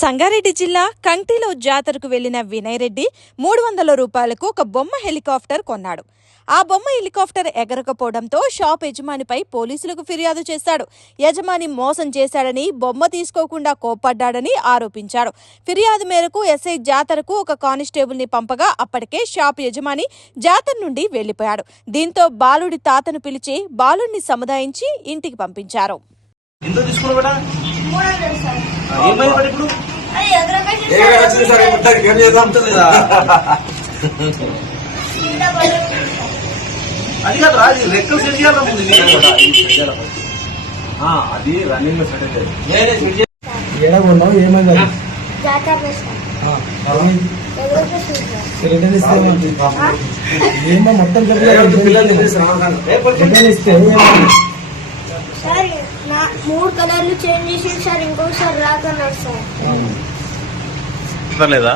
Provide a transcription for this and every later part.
సంగారెడ్డి జిల్లా కంటిలో జాతరకు వెళ్లిన వినయ్ రెడ్డి 300 రూపాయలకు ఒక బొమ్మ హెలికాప్టర్ కొన్నాడు. ఆ బొమ్మ హెలికాప్టర్ ఎగరకపోవడంతో షాప్ యజమానిపై పోలీసులకు ఫిర్యాదు చేశాడు. యజమాని మోసం చేశాడని, బొమ్మ తీసుకోకుండా కోప్పడ్డాడని ఆరోపించాడు. ఫిర్యాదు మేరకు ఎస్ఐ జాతరకు ఒక కానిస్టేబుల్ ని పంపగా అప్పటికే షాప్ యజమాని జాతర నుండి వెళ్లిపోయాడు. దీంతో బాలుడి తాతను పిలిచి బాలుడిని సముదాయించి ఇంటికి పంపించారు. అది రన్నింగ్ ఏమైంది ఏమో మొత్తం సార్ 3 కలర్లు చేంజ్ చేసి సార్ ఇంకోసారి రాకన్నారు సార్. లేదా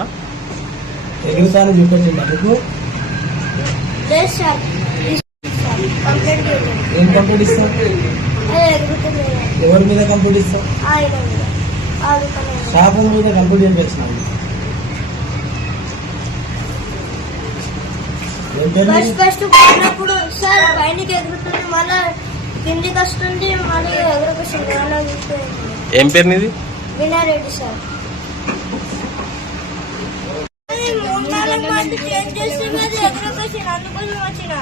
ఎగురుతాను చూపించండి అందుకు లేదు సార్. ఏం కంప్లీట్ ఇస్తాం? ఎవరి మీద కంప్లీట్ ఇస్తాం? షాపు మీద కంప్లీట్ చేయించినాం. ఫస్ట్ పోయినప్పుడు సార్ పైనకి ఎగురుతుంది, మళ్ళా కిందికి వస్తుంది, మళ్ళీ ఎగురకొస్తుంది. ఏం పేరు నీది? వినయ్ రెడ్డి సార్. చేంజ్ చేస్తే మరి ఎగురకొచ్చింది, అందుకోసం వచ్చిన.